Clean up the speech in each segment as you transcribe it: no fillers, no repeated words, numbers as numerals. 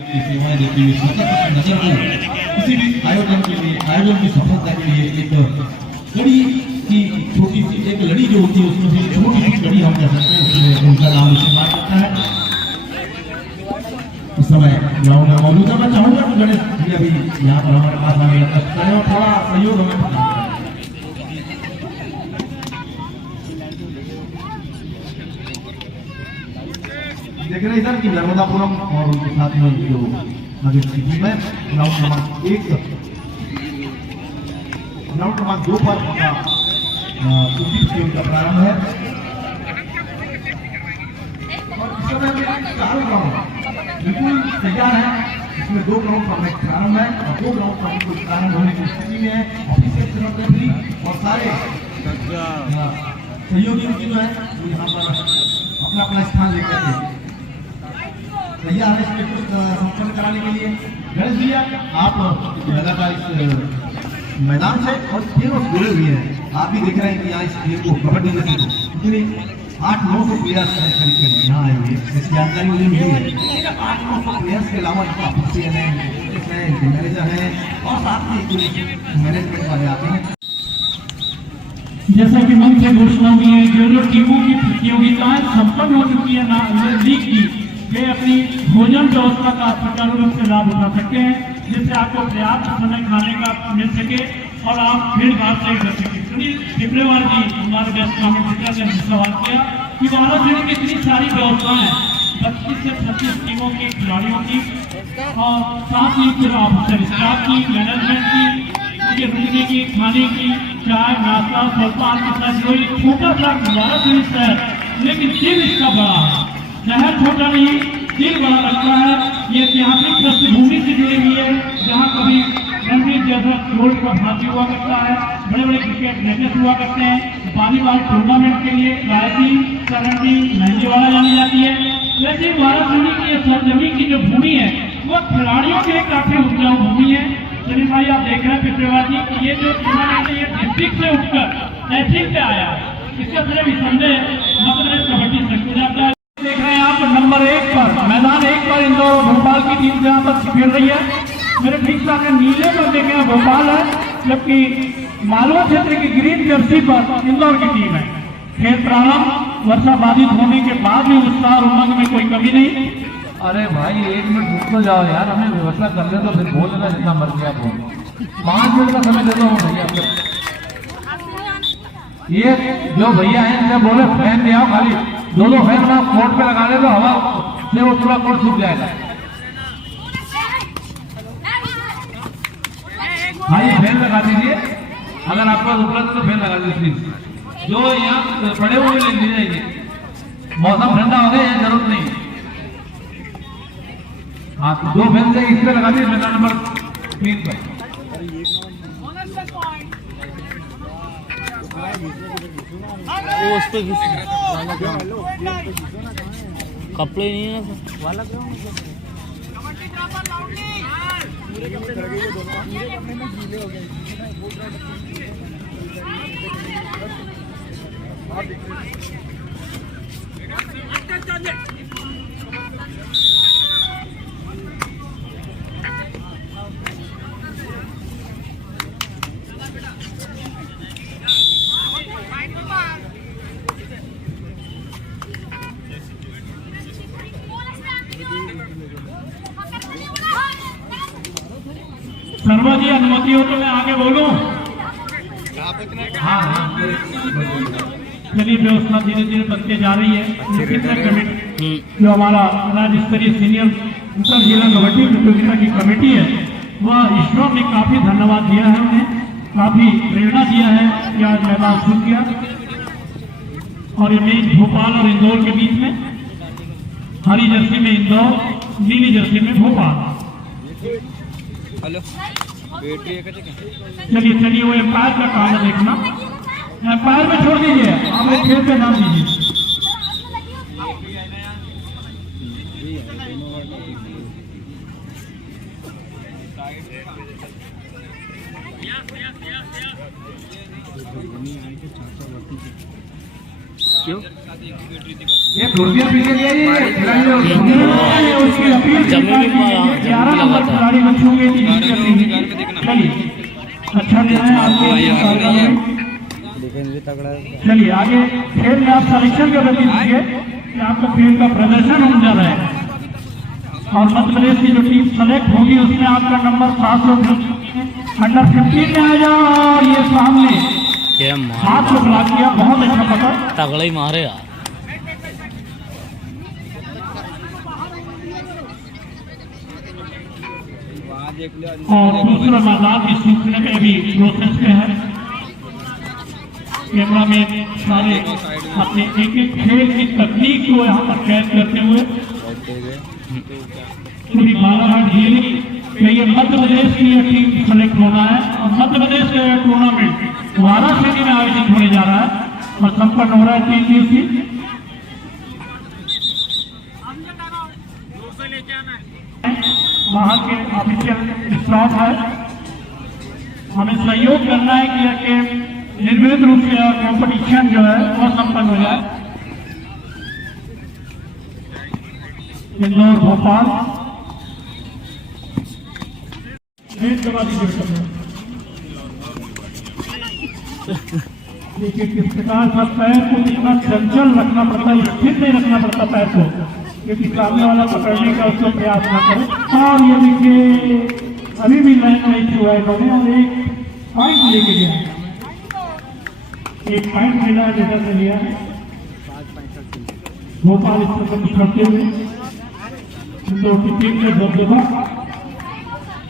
सेवाएं देती हुई सतत नजर को किसी भी आयोजन की सफलता के लिए एक कड़ी की छोटी सी एक लड़ी जो होती है उसमें से छोटी सी कड़ी हम कह सकते हैं, उसमें उनका नाम इस्तेमाल करता है। इस समय ग्राउंड में मौजूद है। मैं चाहूंगा कि गणेश जी अभी यहाँ पर हमारे पास आने का थोड़ा सहयोग हमें देख रहे हैं इधर की नर्मदापुरम और उनके साथ में जो नगर की टीम है ग्राउंड नंबर 1 ग्राउंड नंबर 2 पर उनका प्रारंभ है और इस समय में 4 ग्राउंड बिल्कुल तैयार है। इसमें 2 ग्राउंड पर प्रारंभ है और 2 ग्राउंड पर बिल्कुल प्रारंभ होने की स्थिति में है। ऑफिसर और सारे सहयोगी जो है वो यहाँ पर अपना अपना स्थान लेकर के तैयार है इसमें कुछ संपन्न कराने के लिए। गणेश भैया आप लगातार इस मैदान से और खेलों से जुड़े हुए हैं। आप भी देख रहे हैं कि यहाँ इस खेल को कबड्डी जैसे इतने 800-900 प्लेयर्स हैं करीब यहाँ आए हुए। इसकी जानकारी मुझे मिली है। 800-900 प्लेयर्स के अलावा इनका ऑफिसियल है, मैनेजर है और साथ में मैनेजमेंट वाले आते हैं। जैसा कि मंच से घोषणा हुई है, जो टीमों की प्रतियोगिताएं संपन्न हो चुकी है लीग की, वे अपनी भोजन व्यवस्था का सुचारू रूप से लाभ उठा सकते हैं, जिससे आपको पर्याप्त समय खाने का मिल सके और आप भीड़ भाड़ से कर सके। टिपरेवाल जी हमारे गेस्ट कमेंटेटर ने सवाल किया कि भारत जिले की इतनी सारी व्यवस्थाएं 25 से 26 टीमों के खिलाड़ियों की और साथ ही फिर ऑफिसर स्टाफ की, मैनेजमेंट की, उनके रुकने की, खाने की, चाय नाश्ता फलपान के साथ जो एक छोटा सा भारत शहर, लेकिन दिल इसका बड़ा है। शहर छोटा नहीं, दिल बड़ा लगता है। ये ऐतिहासिक पृष्ठभूमि से जुड़ी हुई है, जहाँ कभी रणनीति जैसा गोल्ड का भांति हुआ करता है, बड़े बड़े क्रिकेट मैचेस हुआ करते हैं, वॉलीबॉल टूर्नामेंट के लिए रायती करंडी मेहंदीवाड़ा जानी जाती है। लेकिन वाराणसी की ये सरजमी की जो भूमि है वो खिलाड़ियों के लिए काफी उपजाऊ भूमि है। चलिए भाई आप देख रहे हैं पिछलेवाल जी कि ये जो टूर्नामेंट है ये डिस्ट्रिक्ट से उठकर एथिक से आया, इसका सिर्फ निसंदेह मध्य प्रदेश कबड्डी संघ जाता है। देख रहे हैं आप नंबर 1 पर मैदान 1 पर इंदौर और भोपाल की टीम जहाँ पर खेल रही है। मेरे ठीक सामने नीले पर देख रहे हैं भोपाल है, जबकि मालवा क्षेत्र की ग्रीन जर्सी पर इंदौर की टीम है। खेल प्रारंभ, वर्षा बाधित होने के बाद भी उत्साह और उमंग में कोई कमी नहीं। अरे भाई 1 मिनट रुक तो जाओ यार, हमें व्यवस्था कर ले तो फिर बोल देना जितना मर्जी आप बोलो। 5 मिनट का समय देता हूँ भैया आपको। ये जो भैया है इनसे बोले फैन ले आओ, खाली 2 फैन वहाँ कोर्ट पे लगा दे तो हवा से वो पूरा कोर्ट सूख जाएगा। भाई फैन लगा दीजिए, अगर आपका उपलब्ध तो फैन लगा दीजिए प्लीज। जो यहाँ पड़े हुए ले लीजिए, मौसम ठंडा हो गया, यहाँ जरूरत नहीं। हाँ तो 2 फैन से इस पे लगा दीजिए मैदान नंबर 3 पर। कपड़े नहीं है वाला शर्मा जी अनुमति हो तो मैं आगे बोलूं। हाँ चलिए व्यवस्था धीरे धीरे बनते जा रही है। कमेटी जो हमारा राज्य स्तरीय सीनियर उत्तर जिला कबड्डी प्रतियोगिता की कमेटी है, वह ईश्वर ने काफी धन्यवाद दिया है, उन्हें काफी प्रेरणा दिया है कि आज मैदान शुरू किया। और ये मैच भोपाल और इंदौर के बीच में, हरी जर्सी में इंदौर, नीली जर्सी में भोपाल। हेलो चलिए चलिए वो एम्पायर का काम है देखना, एम्पायर में छोड़ दीजिए, आप एक खेल पे नाम दीजिए। क्यों ये रुपया पीछे ले आइए, उसकी अपील जमीन अगर खिलाड़ी बच्चों के चलिए अच्छा जो है आपको चलिए आगे खेल में आप सिलेक्शन का गति दीजिए कि आपका खेल का प्रदर्शन हो जा रहा है और मध्य प्रदेश की जो टीम सेलेक्ट होगी उसमें आपका नंबर 700 अंडर 15 में आ जाओ। और ये सामने हाथ को ब्लॉक किया, बहुत अच्छा पकड़, तगड़ा ही मारे यार। और दूसरा मैदान भी सूखने के अभी प्रोसेस में है। कैमरा में सारे अपने एक एक खेल की तकनीक को यहाँ पर कैद करते हुए पूरी बालाघाट जिले में ये मध्य प्रदेश की ये टीम सेलेक्ट होना है और मध्य प्रदेश का टूर्नामेंट वाराणसी में आयोजित होने जा रहा है और संपन्न हो रहा है 3 दिवसीय। वहाँ के ऑफिशियल स्टाफ है, हमें सहयोग करना है कि निर्विघ्न रूप से कंपटीशन जो है वह संपन्न हो जाए। इंदौर भोपाल देखिए किस प्रकार का पैर को इतना चंचल रखना पड़ता है, स्थिर नहीं रखना पड़ता पैर को, क्योंकि सामने वाला पकड़ने का उसको प्रयास न करे। और ये देखिए अभी भी लाइन नहीं छुआ है इन्होंने और एक पॉइंट लेके गया, एक पॉइंट मिला लेकर के लिया भोपाल इस पर करते हुए इंदौर की टीम में दबदबा।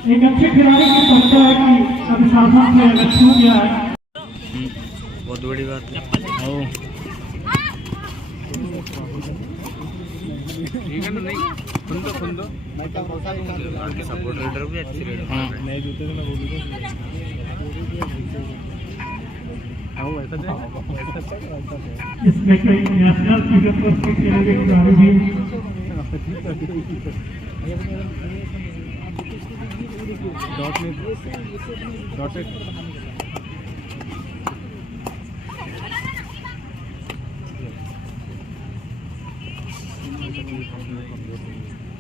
एक अच्छे खिलाड़ी की पता है कि अनुशासन से अगर छू गया है बहुत बड़ी बात है। सपोर्टर भी अच्छी रेड नए जूते में इसमें कई नेशनल क्रिकेट पर खेले गए खिलाड़ी भी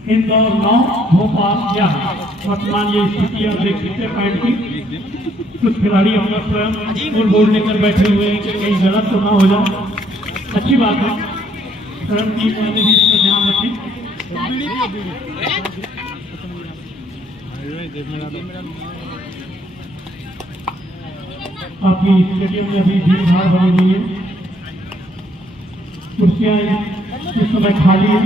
इंदौर 9 भोपाल 11 वर्तमान ये स्थिति आप देख सकते हैं पॉइंट की। कुछ खिलाड़ी अपना स्वयं स्कोर बोर्ड लेकर बैठे हुए हैं कि कहीं गलत तो ना हो जाए, अच्छी बात है, स्वयं टीम वाले भी इसका ध्यान रखें। काफी स्टेडियम में भी भीड़ भाड़ बनी हुई है, कुर्सियां इस समय खाली है।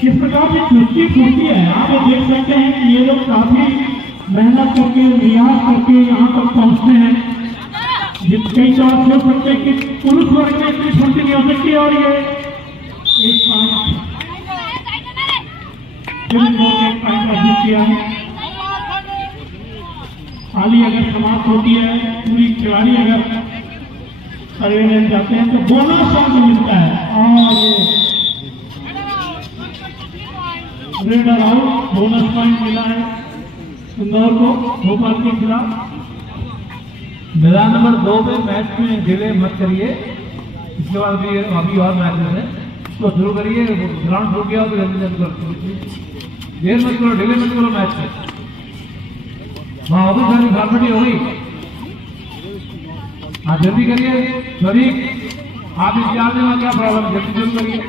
इस प्रकार की चुस्ती फूर्ती है, आप देख सकते हैं कि ये लोग काफी मेहनत करके रियाज करके यहाँ तक पहुँचते हैं। कई तो आप सोच सकते हैं कि पुरुष वर्ग में इतनी फुर्ती नहीं हो सकती। और ये एक पॉइंट अर्जित किया है। खाली अगर समाप्त होती है, पूरी खिलाड़ी अगर सर्वे में जाते हैं तो बोनस पॉइंट मिलता है। और रेडर आउट, बोनस पॉइंट मिला है इंदौर को भोपाल के खिलाफ। मैदान नंबर 2 में मैच में डिले मत करिए, इसके बाद भी अभी और मैच है तो शुरू करिए। ग्राउंड हो गया तो जल्दी जल्दी करो, देर मत करो, डिले मत करो मैच में। वहाँ होगी सारी फॉर्मेलिटी होगी, आप जल्दी करिए। सभी आप इंतजार में, क्या प्रॉब्लम, जल्दी शुरू करिए।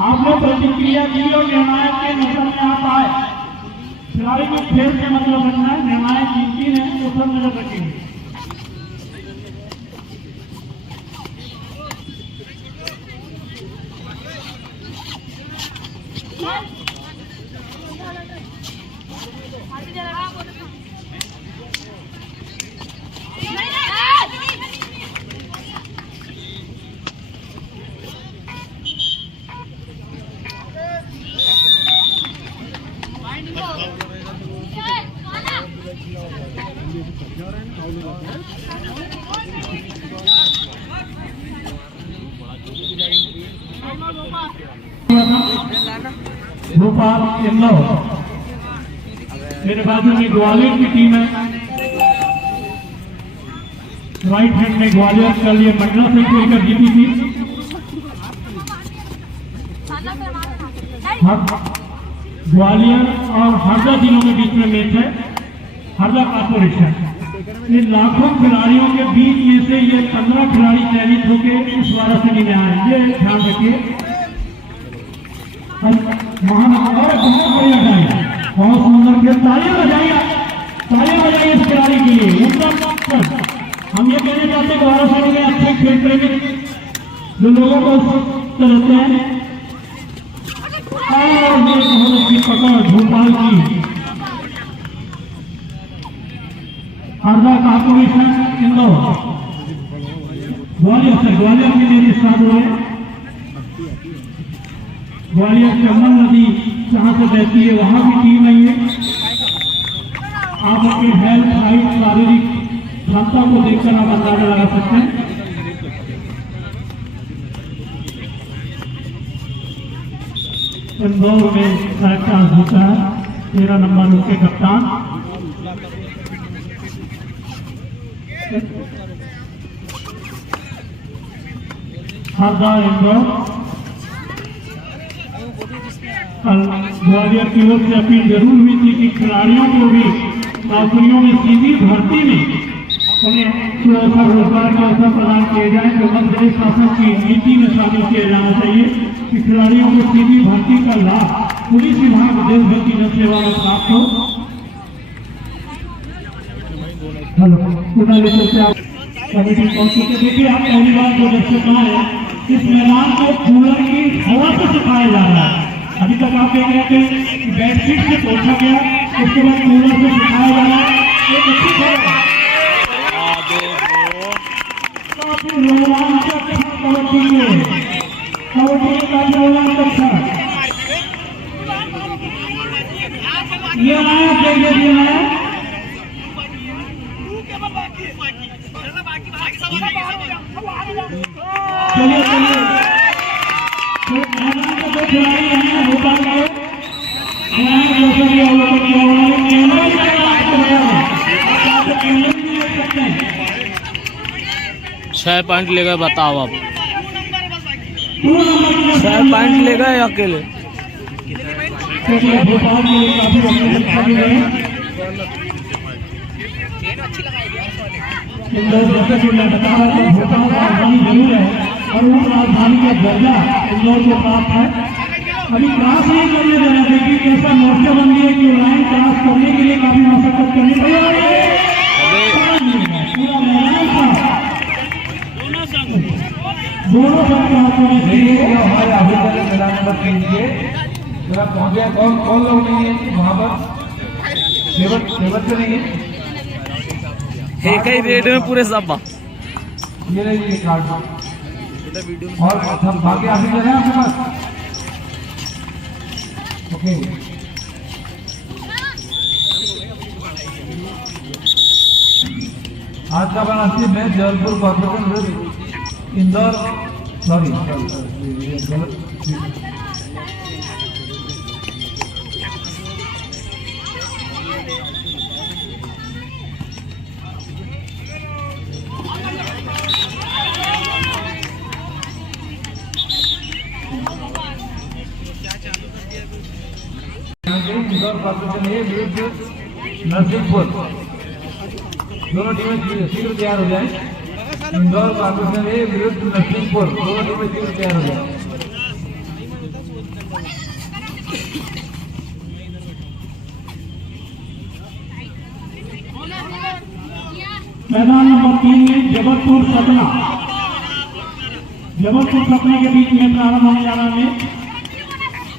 आपने प्रतिक्रिया दी और निर्णायक के नजर में आप आए। खिलाड़ी को खेल से मतलब रखना है, निर्णायक जिनकी है तो सब नजर रखेंगे। Hadi भोपाल इंदौर, मेरे बाजू में ग्वालियर की टीम है। राइट हैंड में ग्वालियर कल ये मंडला से खेलकर जीती थी। ग्वालियर और हरदा जिलों के बीच में मैच है। हरदा कॉर्पोरेशन, इन लाखों खिलाड़ियों के बीच में से ये 15 खिलाड़ी चयनित होकर इस वाराणसी में आए, ये ध्यान रखिए। महानगर बहुत बढ़िया टाइम, बहुत सुंदर खेल। तालियां बजाइए इस खिलाड़ी के लिए। हम ये कहना चाहते हैं वाराणसी में अच्छे खेल प्रेमी जो लोगों को रहते हैं। और ये बहुत अच्छी पकड़ भोपाल की। हरदा कॉर्पोरेशन इंदौर, ग्वालियर से, ग्वालियर के लिए स्टार्ट हुए। ग्वालियर चंबल नदी जहाँ से बहती है वहाँ की टीम नहीं है। आप अपनी हेल्थ, हाइट, शारीरिक क्षमता को देखकर आप अंदाजा लगा सकते हैं। इंदौर में शायद चांस होता है। 13 नंबर उनके कप्तान हरदा इंदौर। कल ग्वालियर की ओर से अपील जरूर हुई थी कि खिलाड़ियों को भी नौकरियों में सीधी भर्ती में उन्हें ऐसा रोजगार के अवसर प्रदान किए जाए जो मध्य प्रदेश शासन की नीति में शामिल किया जाना चाहिए कि खिलाड़ियों को सीधी भर्ती का लाभ पुलिस विभाग देश भर की जनसेवा में प्राप्त हो। हेलो, कमेटी पहुंच चुके। देखिए, आप पहली बार जो दर्शक है, इस मैदान को कूलर की हवा से सिखाया जा रहा है। अभी तक आप देख रहे थे बेडशीट से पोछा गया, उसके बाद कूलर से सिखाया जा रहा है। एक अच्छी खबर, काफी रोमांचक कबड्डी में काफी रोमांचक था। ये आया चलिए खिलाड़ी हैं भोपाल के, छह पॉइंट लेगा, बताओ आप 6 पॉइंट लेगा या अकेले? भोपाल में काफी इंदौर जैसे कि मैं बता रहा था, भोपाल राजधानी जरूर है और उस राजधानी का दर्जा इंदौर को प्राप्त है। अभी क्रॉस नहीं करने देना, देखिए कैसा मोर्चाबंदी है कि लाइन क्रॉस करने के लिए काफी मशक्कत करनी पड़ी। दोनों हमारे अभिभावक मैदान नंबर 3 के जरा पहुंच गया। कौन लोग नहीं है वहाँ पर? सेवक से नहीं है। एक ही रेट में पूरे सब ये रही कार्ड और सब बाकी आगे है आपके पास। ओके, आज का वाराणसी में जबलपुर कॉर्पोरेशन विरुद्ध इंदौर, सॉरी इंदौर कॉर्पोरेशन ए विरुद्ध नरसिंहपुर, दोनों टीमें शीघ्र तैयार हो जाए। इंदौर कॉर्पोरेशन ए विरुद्ध नरसिंहपुर, दोनों टीमें शीघ्र तैयार हो जाए। मैदान नंबर 3 में जबलपुर सतना के बीच में प्रारंभ होने जा रहा है।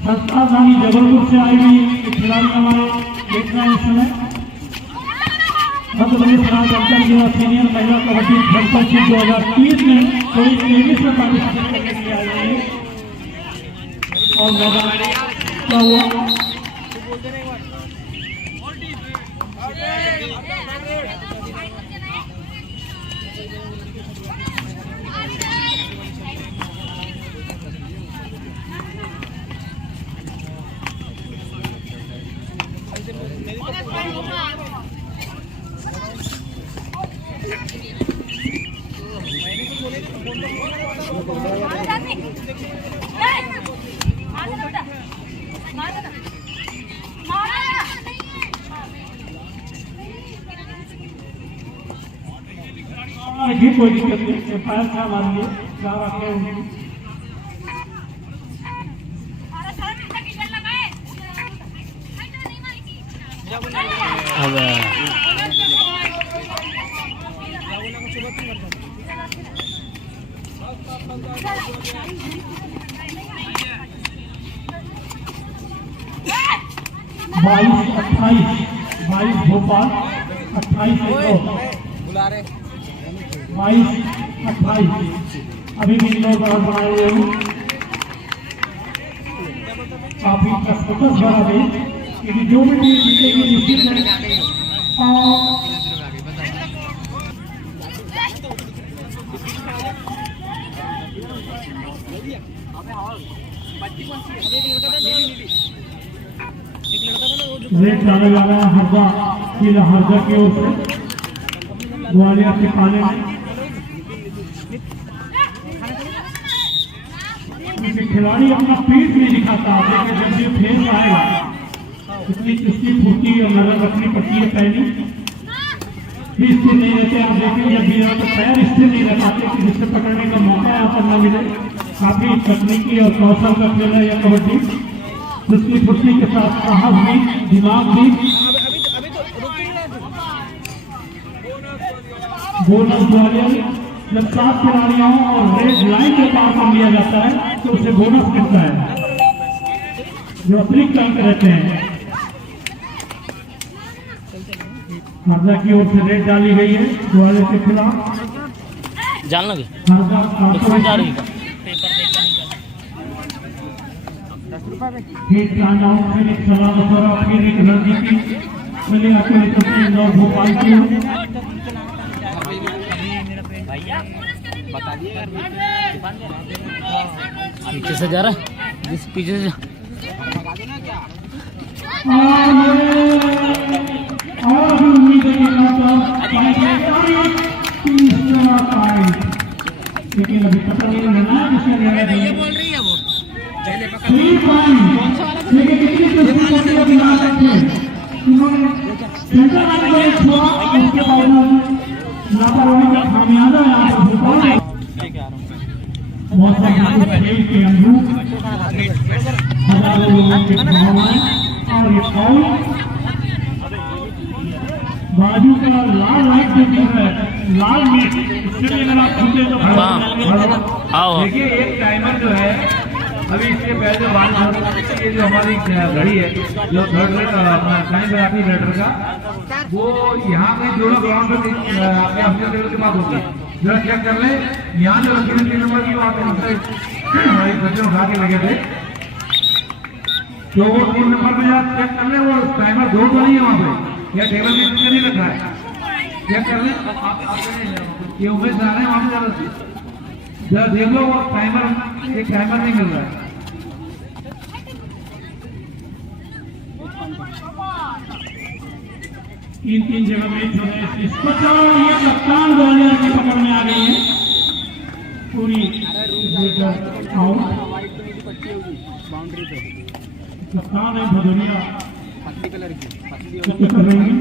संस्थाधानी जबलपुर से आई हुई खिलाड़ी हमारे देख रहे हैं इस समय। मध्य प्रदेश राज्य अंतर जिला सीनियर महिला कबड्डी चैंपियनशिप 2030 में कोई 23 में पार्टिसिपेट करने के लिए आई है। और मैदान क्या हुआ? कोई दिक्कत नहीं, पैर खा मारिए, क्या रखे उनकी अबे बाईस 28 भोपाल 28 अभी भी लोग और बनाए हुए हैं काफी कसकस भरा है क्योंकि जो भी टीम जीतेगी निश्चित है। रेड डाला जा रहा है हरदा जिला हरदा की ओर से ग्वालियर के पाले में खिलाड़ी अपना पीठ नहीं दिखाता, लेकिन जब ये फेस आएगा इतनी चुस्ती फुर्ती और नजर रखनी पड़ती है। पहली स्थिर नहीं रहते, आप देखें जब भी तो पैर स्थिर नहीं रह पाते कि जिससे पकड़ने का मौका यहाँ पर न मिले। काफी तकनीकी और कौशल का खेल है यह कबड्डी, चुस्ती फुर्ती के साथ साहस भी, दिमाग भी। बोनस ग्वालियर जब 7 खिलाड़ियों और रेड लाइन के पार कर लिया जाता है तो उसे बोनस मिलता है जो अतिरिक्त अंक रहते हैं। हरदा की ओर से रेड डाली गई है ग्वालियर के खिलाफ। जान लोगे हरदा जा रही है फिर एक सलाम और फिर एक रणनीति मिले अकेले तस्वीर नौ भोपाल की पीछे से जा रहा है, जिस पीछे से और भी उम्मीद है लेकिन अभी पता नहीं लगा किसने ये बोल रही है वो लेकिन कितनी तस्वीर अभी आ सकते हैं उन्होंने सेंटर लाइन में छोड़ा, उसके बावजूद लापरवाही का खामियाजा यहाँ पर भोपाल मौसम खेल के अनुरूप हजारों लोगों के भावनाएं और ये फाउल बाजू का लाल लाइट जो दिख रहा है, लाल मिर्च, इससे अगर आप छूटे तो आओ देखिए एक टाइमर जो है अभी इसके पहले बात ये जो हमारी घड़ी है जो थर्ड रेटर अपना टाइम बनाती है रेटर का, वो यहाँ पे जोड़ो ग्राउंड पे आपके अपने लेवल के बाद होगी। जरा चेक कर ले, यहाँ जो रखी 3 नंबर की वहाँ पे हमारे बच्चे उठा के लगे थे, तो वो 3 नंबर पे जरा चेक कर ले, वो टाइमर 2 तो नहीं है वहाँ पे, या टेबल के नीचे नहीं रखा है, चेक कर ले। ये उमेश आ रहे हैं वहाँ पे जरा देख लो, वो टाइमर एक टाइमर नहीं मिल रहा है। 3 जगह मैच हो रहे हैं। ये कप्तान ग्वालियर की पकड़ में आ गई है पूरी आउट। कप्तान है भदौरिया कर रही है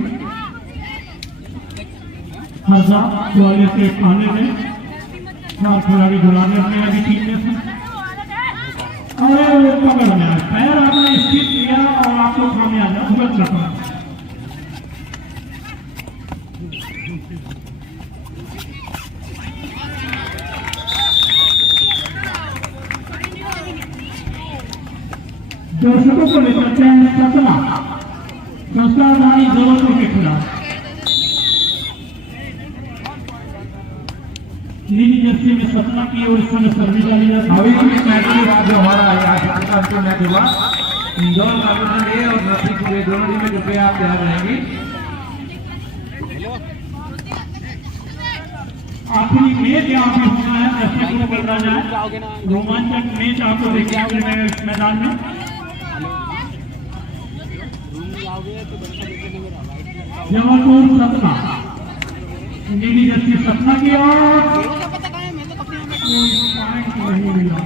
हरदा ग्वालियर के थाने में 4 खिलाड़ी बुलाने में अभी टीम में से और पकड़ में आए, पैर आपने स्थित किया और आपको खामियाजा भुगत रखा। दर्शकों को लेकर हैं सतना संस्कारधारी जबलपुर के खिलाफ। नीली जर्सी में सतना की ओर इस समय सर्विस डाली जाती है। अभी मैच के बाद जो हमारा मैच हुआ इंदौर काबीना ए और नरसिंहपुर ए दोनों टीमें कृपया आप तैयार रहेंगी। आखिरी मैच यहाँ पे होना है, दर्शकों को बढ़ रहा है, रोमांचक मैच आपको देखने को मिलेगा इस मैदान में। जबलपुर सतना, नीली जर्सी सतना की ओर नहीं मिला।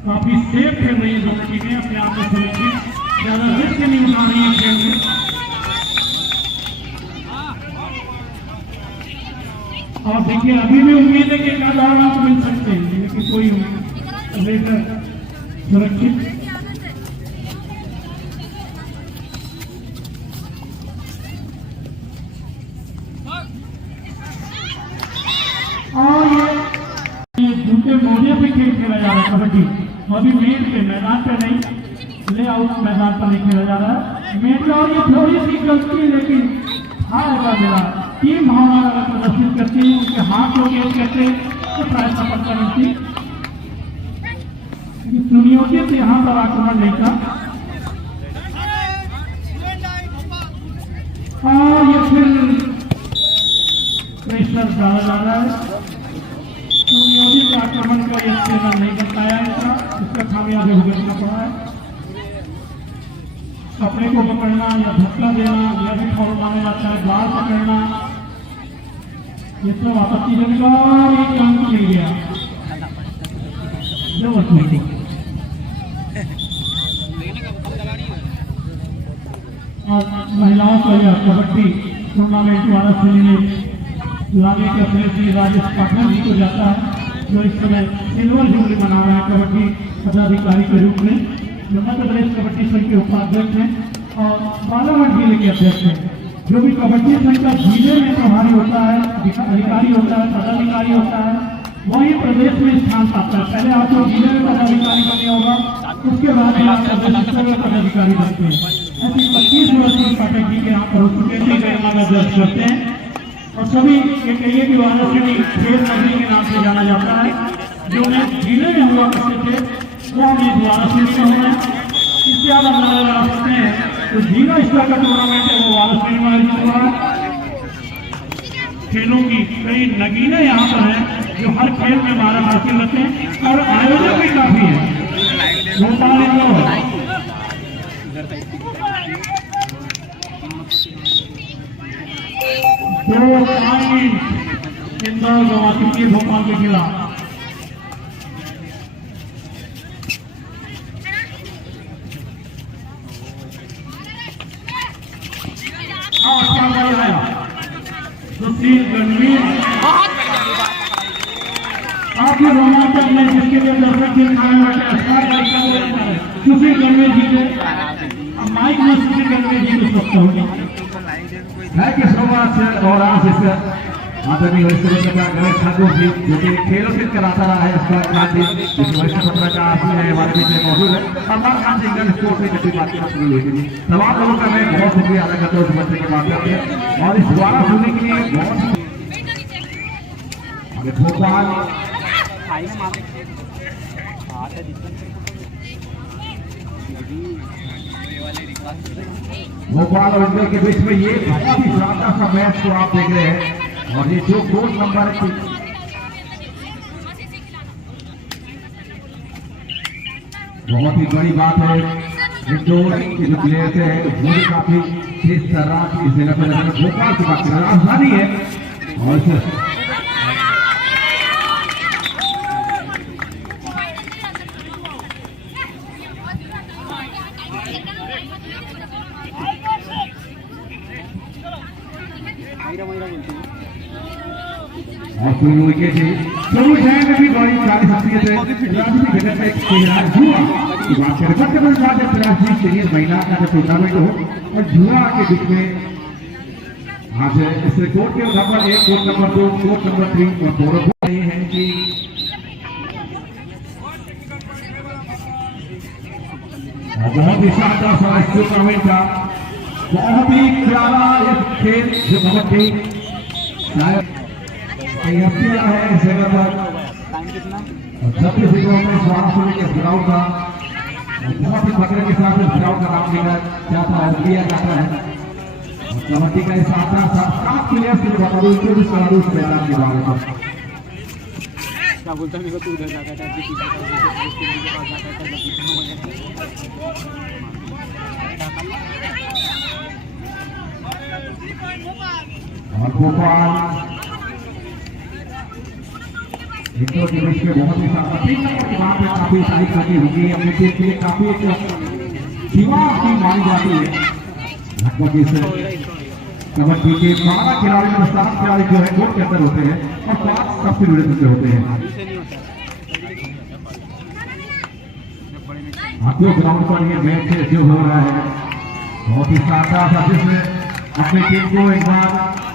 काफी सेफ खेल रही है दोनों टीमें, अपने आप में सुरक्षित, ज्यादा रिस्क नहीं उठा रही है खेल में। और देखिए अभी भी उम्मीद है कि एक आधा अंक मिल सकते हैं, लेकिन कोई लेकर सुरक्षित। और ये जूते मोजे पे खेल खेला जा रहा है कबड्डी, अभी मेन पे मैदान पे नहीं, ले आउट मैदान पर नहीं खेला जा रहा है मेन पे। और ये थोड़ी सी गलती, लेकिन हार का मिला टीम भावना अगर प्रदर्शित करती है, उनके हाथ लोग एक कहते हैं तो प्राय सफलता मिलती। सुनियोजित यहाँ पर आक्रमण नहीं था, और ये फिर प्रेशर डाला जा रहा है। सुनियोजित आक्रमण को ये सेवन नहीं कर पाया, इसका खामियाजा भुगतना पड़ा है। कपड़े को पकड़ना या धक्का देना या भी फॉल माना जाता है, बाल पकड़ना, ये सब आपत्तिजनक। और एक अंक मिल गया जबरदस्ती। और महिलाओं का यह कबड्डी टूर्नामेंट वाराणसी में लाने के अपने श्री राजेश पाठक जी को जाता है, जो इस समय सिल्वर जुबली मना रहा है कबड्डी पदाधिकारी के रूप में, जो मध्य प्रदेश कबड्डी संघ के उपाध्यक्ष हैं और बालाघाट जिले के अध्यक्ष हैं। जो भी कबड्डी संघ का जिले में प्रभारी होता है, अधिकारी होता है, पदाधिकारी होता है, वही प्रदेश में स्थान पाता है। पहले आपको जिले में पदाधिकारी बनना होगा, उसके बाद आप प्रदेश स्तर में पदाधिकारी बनते हैं। ऐसे 25 वर्षीय पाठक जी के यहाँ पर दर्ज करते हैं। और सभी ये कहिए कि वाराणसी खेल नगरी के नाम से जाना जाता है, जो मैच जिले में हुआ करते थे वो मैच वाराणसी में होना है। इससे आप अंदाजा लगा सकते हैं तो जिला स्तर का टूर्नामेंट है वो वाराणसी में आयोजित हो रहा है। खेलों की कई नगीने यहाँ पर हैं जो हर खेल में महारत हासिल करते हैं और आयोजन भी काफी है। भोपाल इंदौर गवा चुकी है भोपाल के खिलाफ। आपके रोमांचक में जिसके लिए दर्शक के सुशील गणवेश जी के माइक में सुशील गणवेश जी को सकता होगी। Thank you so much. और आज इस आदरणीय वरिष्ठ पत्रकार गणेश ठाकुर जी जो कि खेलों से कराता रहा है, उसका खान जी जिस वरिष्ठ पत्रकार हमारे बीच में मौजूद है, सलमान खान जी इंडियन स्पोर्ट्स से किसी बात करना शुरू हुई थी। तमाम लोगों का मैं बहुत शुक्रिया अदा करता हूँ उस बच्चे के माध्यम से। और इस द्वारा सुनने के लिए बहुत भोपाल और इंदौर के बीच में ये बहुत ही शानदार सा मैच को आप देख रहे हैं। और ये जो कोर्ट नंबर बहुत ही बड़ी बात है, इंदौर के जो प्लेयर हैं वो भी काफी तेज तर्रार इस जगह पर भोपाल की बात करें राजधानी है। और विकेट में भी बड़ी सारी शख्सियत राजनीतिक घटक में जुआ की बात करें। अंतर्राष्ट्रीय सीनियर महिला का टूर्नामेंट हो और जुआ के बीच में आज इस कोर्ट के number 1, court number 2, court number 3 और दोनों ये है कि बहुत ही शानदार सा इस टूर्नामेंट का बहुत ही प्यारा खेल जो कबड्डी है इस जगह पर जब भी विद्रोह में स्वागत होने के ग्राउंड का बहुत ही पकड़ के साथ ग्राउंड का नाम लिया जाता है कबड्डी का इस आटा 7 प्लेयर्स के बता दूं इनको भी करा दूं इस मैदान के बारे में क्या बोलता है तू उधर जाता है और भोपाल हिंदू के बीच में बहुत ही सांस्कृतिक वहाँ पे काफी सारी खड़ी होगी अपने देश के लिए काफी एक दीवार की मानी जाती है लगभग इस कबड्डी के 12 खिलाड़ी में 7 खिलाड़ी जो है कोर्ट के अंदर होते हैं और 5 सब्सिट्यूट में होते हैं हाथियों ग्राउंड पर ये मैच जो हो रहा है बहुत ही शानदार था जिसमें अपनी टीम को एक बार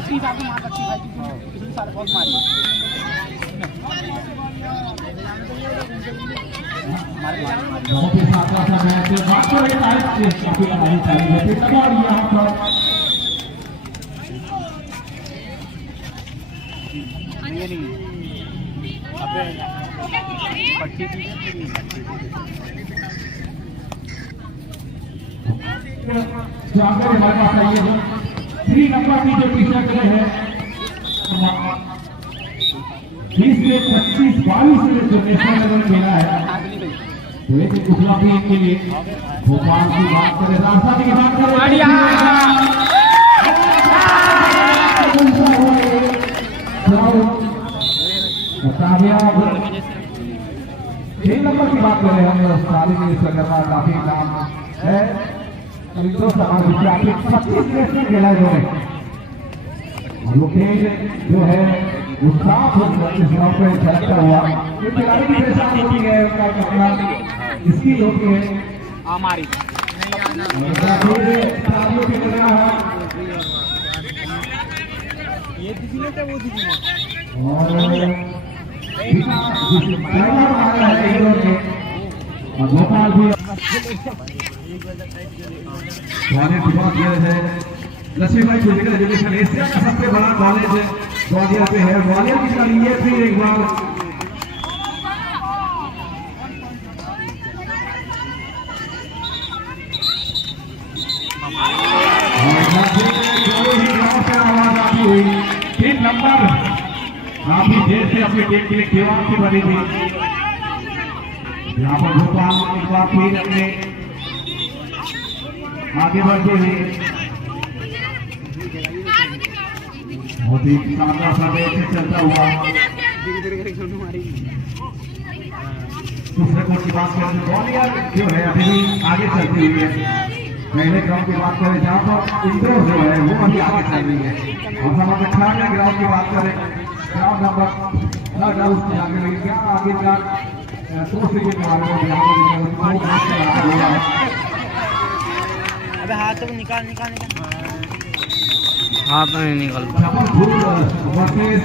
उसी हिसाब से मार सकती है पिछले साल बहुत मारी बहुत ही शानदार सा मैच है बात करें टाइप से काफी लंबाई चाहिए है और यहां पर ये नहीं अबे पट्टी की जाकर हमारे पास आइए 3 नंबर की जो टी शर्ट है 20 से 25 22 से जो नेशनल लेवल खेला है तो एक दूसरा भी इनके लिए भोपाल की बात करें राजधानी की बात करें तीन नंबर की बात करें हम सालिम विश्वकर्मा काफी नाम है दो समाज काफी 25 नेशनल खेला इन्होंने लोकेश जो है उत्साह इस ग्राउंड पर झलकता हुआ ये खिलाड़ी की परेशान होती है उनका अपना इसकी होती है हमारी ये दीदी ने तो वो दीदी ने और भोपाल भी लक्ष्मी भाई फिजिकल एजुकेशन एशिया का सबसे बड़ा कॉलेज ग्वालियर पे है ग्वालियर की सारी ये फिर एक बार आवाज आती हुई 3 नंबर काफी देर से अपनी टीम के लिए दीवार की बनी थी यहाँ पर भोपाल एक बार फिर अपने आगे बढ़ते हुए बहुत ही शानदार सा मैच चलता हुआ दूसरे कोर्ट की बात करें ग्वालियर जो है अभी भी आगे चलती हुई है पहले ग्राउंड की बात करें जहाँ पर इंडोर जो है वो अभी आगे चल रही है और हम अगर 6वें ग्राउंड की बात करें ग्राउंड नंबर 3 उसके आगे लगी क्या आगे का 2 सेकंड के बारे में अबे हाथ तो निकाल हाथ नहीं निकल जबलपुर वर्सेस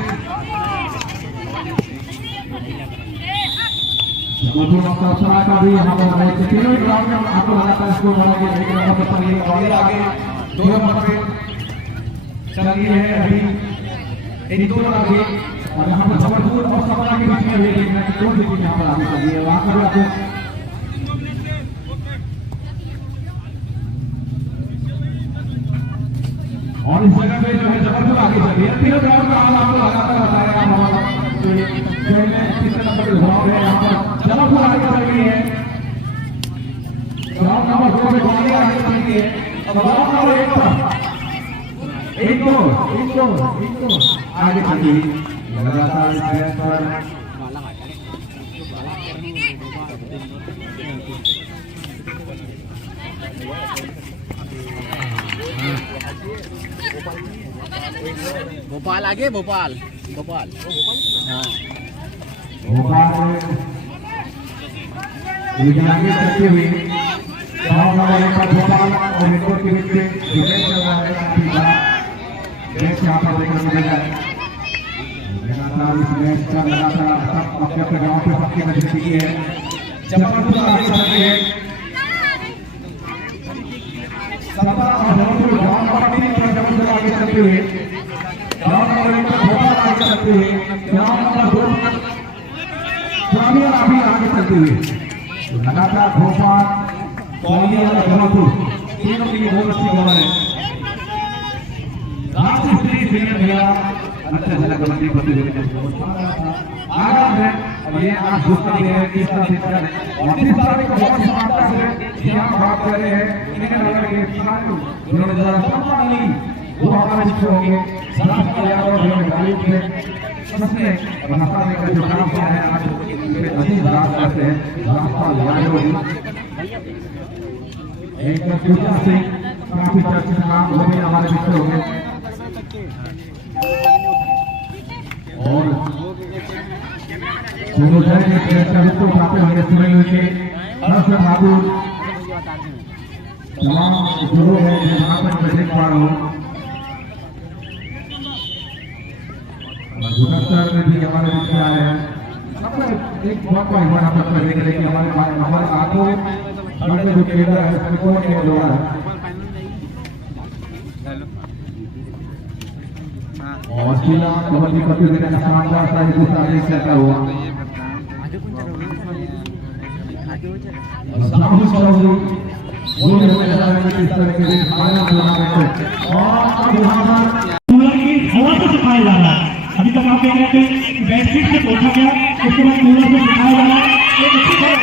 सराय का भी यहाँ पर मैच तीनों ही ग्राउंड में आपको लगातार स्कोर बढ़ाएंगे एक नंबर पर चलिए ग्वालियर आगे 2 नंबर पे चल रही है अभी इंदौर आगे और यहाँ पर जबलपुर और सपना के बीच में देखना कि कौन सी टीम यहाँ पर आगे चल रही है वहाँ पर आपको और इस जगह पे जो है जबलपुर आगे चल रही है तीनों ग्राउंड का हाल आपको लगातार बताया हमारा तीसरे नंबर पे ग्राउंड है यहाँ पर जबलपुर आगे चल रही है ग्राउंड नंबर 2 पे ग्वालियर आगे चल रही है और ग्राउंड नंबर 1 पर एक दो आगे चल रही है लगातार इस मैच पर भोपाल आगे भोपाल हाँ भोपाल आगे चलते हुए ग्राउंड नंबर 1 पर भोपाल और इंदौर के बीच में जो मैच चल रहा है काफी बड़ा मैच यहाँ पर देखने को मिल रहा है। लगातार इस मैच का लगातार सब अपने अपने ग्राउंड पे सबकी नजर की है। जबलपुर आगे चल रही है 17 और जबलपुर ग्राउंड नंबर 3 पर जबलपुर आगे चलते हुए, ग्राउंड नंबर 1 पर भोपाल आगे चलते हुए, ग्राउंड नंबर 2 पर ग्रामीण अभी आगे चलते हुए। लगातार भोपाल, ग्वालियर और जबलपुर तीनों की बहुत अच्छी खबर है। राज्य स्तरीय सीनियर महिला अच्छा जिला कबड्डी प्रतियोगिता आगाम है और ये आज दूसरा दिन है, तीसरा दिन है और इस तारीख को बहुत समाप्त है। यहाँ बात कर रहे हैं इनके नगर के साथियों जिन्होंने जरा सम्मान ली वो हमारे शिक्षक होंगे सलाम किया और जिन्होंने गाड़ी से सबसे भाषा में जो काम किया है आज उनके अजीब राज करते हैं रास्ता यादव एक पूजा सिंह काफी चर्चित नाम वो भी हमारे शिक्षक होंगे और दोनों जगह के चरित्र उठाते हुए सुनील के हर्ष ठाकुर तमाम गुरु हैं जो वहां पर मैं देख पा रहा हूँ। सर में भी हमारे बीच में आए हैं। सबको एक बहुत बड़ा यहाँ पर देख रहे कि हमारे आंखों में जो केंद्र है उसमें कौन केंद्र हो रहा है और जिला कबड्डी प्रतियोगिता का शानदार सा दूसरा आदेश चलता हुआ राहुल चौधरी वो भी हमें लगा है कि इस तरह के फाइनल टूर्नामेंट और अब यहाँ पर हवा से सिखाया जा रहा है। अभी तक आप देख रहे थे बेडशीट से पोछा गया, उसके बाद कूलर से सिखाया जा रहा है। एक अच्छी खबर